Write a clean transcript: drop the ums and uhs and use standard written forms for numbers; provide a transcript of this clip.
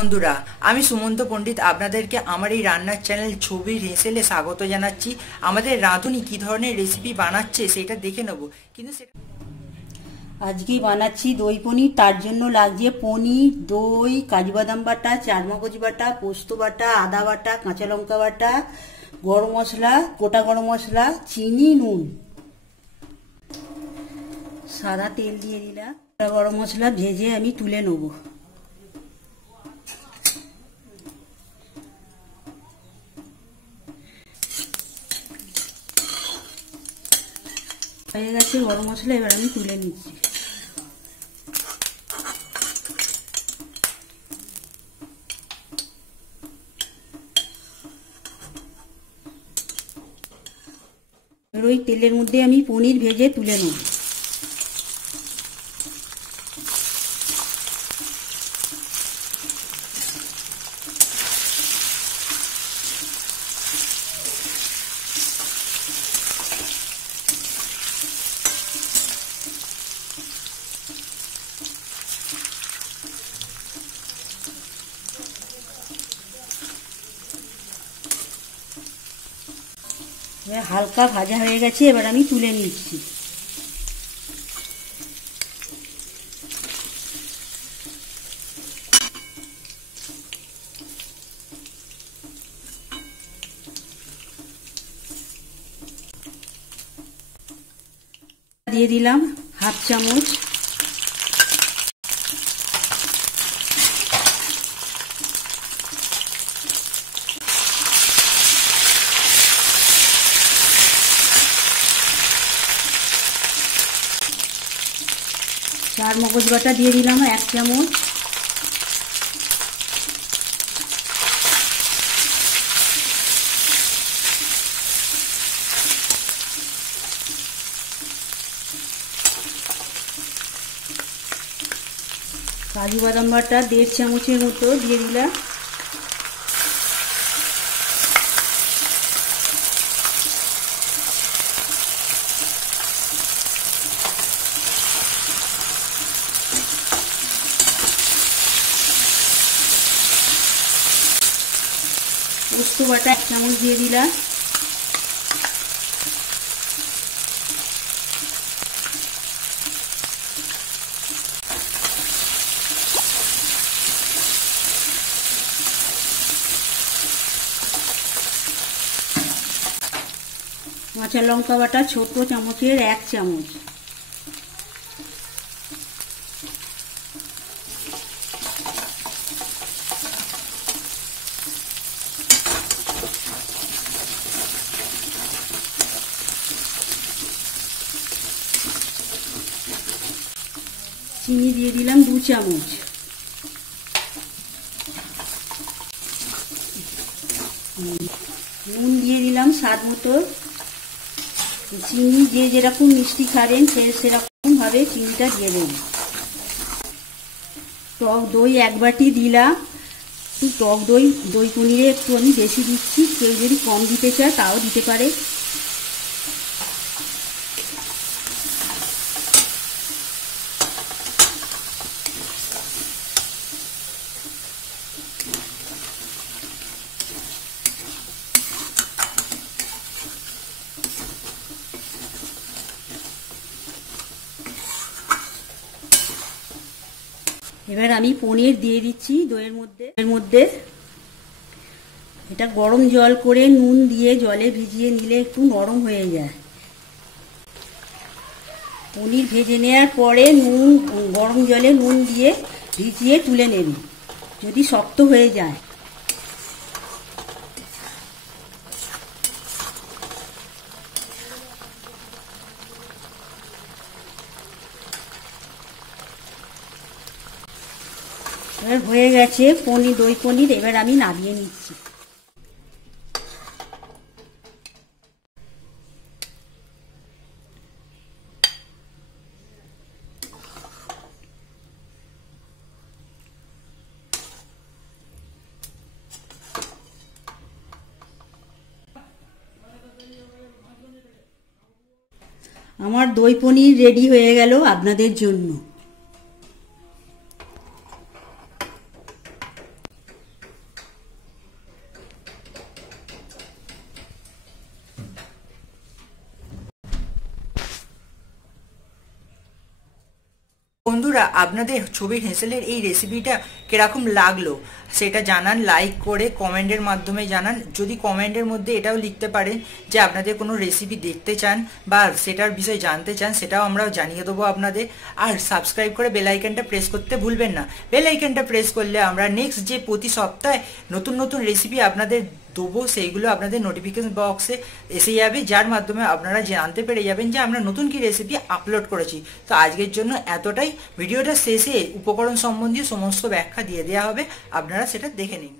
বন্ধুরা, আমি সুমন্ত পণ্ডিত আপনাদেরকে আমার এই রান্নার চ্যানেল ছবির হেসেলে স্বাগত জানাচ্ছি। আমাদের রাঁধুনি কি ধরনের রেসিপি বানাচ্ছে সেটা দেখে নেব, কিন্তু সেটা আজকে বানাচ্ছি দই পনির। তার জন্য লাগছে পনির, দই, কাজু বাদাম বাটা, চারমগজ বাটা, পোস্ত বাটা, আদা বাটা, কাঁচা লঙ্কা বাটা, গরম মশলা, গোটা গরম মশলা, চিনি, নুন। সাদা তেল দিয়ে দিলাম। গোটা গরম মশলা ভেজে আমি তুলে নেব। হয়ে গেছে গরম মশলা, এবার আমি তুলে নিচ্ছি। এবার ওই তেলের মধ্যে আমি পনির ভেজে তুলে নেব। হালকা ভাজা হয়ে গেছে, এবার আমি তুলে নিচ্ছি। দিয়ে দিলাম হাফ চামচ। চারমগজ বাটা দিয়ে দিলাম 1 চামচ। কাজু বাদাম বাটা 1.5 চামচের মতো দিয়ে দিলাম। পোস্ত বাটা 1 চামচ দিয়ে দিলাম। কাঁচা লঙ্কা বাটা ছোট চামচের 1 চামচ। চিনি দিয়ে দিলাম 2 চামচ। নুন দিয়ে দিলাম স্বাদ মতো। চিনি যে যেরকম মিষ্টি খাবেন সেরকম ভাবে চিনিটা দিয়ে দেবেন। টক দই 1 বাটি দিলাম। টক দই পনিরে একটু আমি বেশি দিচ্ছি, কেউ যদি কম দিতে চায় তাও দিতে পারে। এবার আমি পনির দিয়ে দিচ্ছি দইয়ের মধ্যে। এটা গরম জল করে নুন দিয়ে জলে ভিজিয়ে নিলে একটু নরম হয়ে যায়। পনির ভেজে নেওয়ার পরে গরম জলে নুন দিয়ে ভিজিয়ে তুলে নেবে, যদি শক্ত হয়ে যায়। এবার হয়ে গেছে দই পনির, এবার আমি নামিয়ে নিচ্ছি। আমার দই পনির রেডি হয়ে গেল আপনাদের জন্য। বন্ধুরা, আপনাদের ছবির হেঁসেলের এই রেসিপিটা কিরকম লাগলো সেটা জানান, লাইক করে কমেন্টের মাধ্যমে জানান। যদি কমেন্টের মধ্যে এটাও লিখতে পারেন যে আপনাদের কোনো রেসিপি দেখতে চান বা সেটার বিষয়ে জানতে চান, সেটাও আমরাও জানিয়ে দেবো আপনাদের। আর সাবস্ক্রাইব করে বেল আইকনটা প্রেস করতে ভুলবেন না। বেল আইকনটা প্রেস করলে আমরা নেক্সট যে প্রতি সপ্তাহে নতুন নতুন রেসিপি আপনাদের দেবো সেইগুলো আপনাদের নোটিফিকেশন বক্সে এসে যাবে, যার মাধ্যমে আপনারা জানতে পেরে যাবেন যে আমরা নতুন কি রেসিপি আপলোড করেছি। তো আজকের জন্য এতটাই। ভিডিওটা শেষে উপকরণ সম্বন্ধীয় সমস্ত ব্যাখ্যা দিয়ে দেওয়া হবে, আপনারা সেটা দেখে নিন।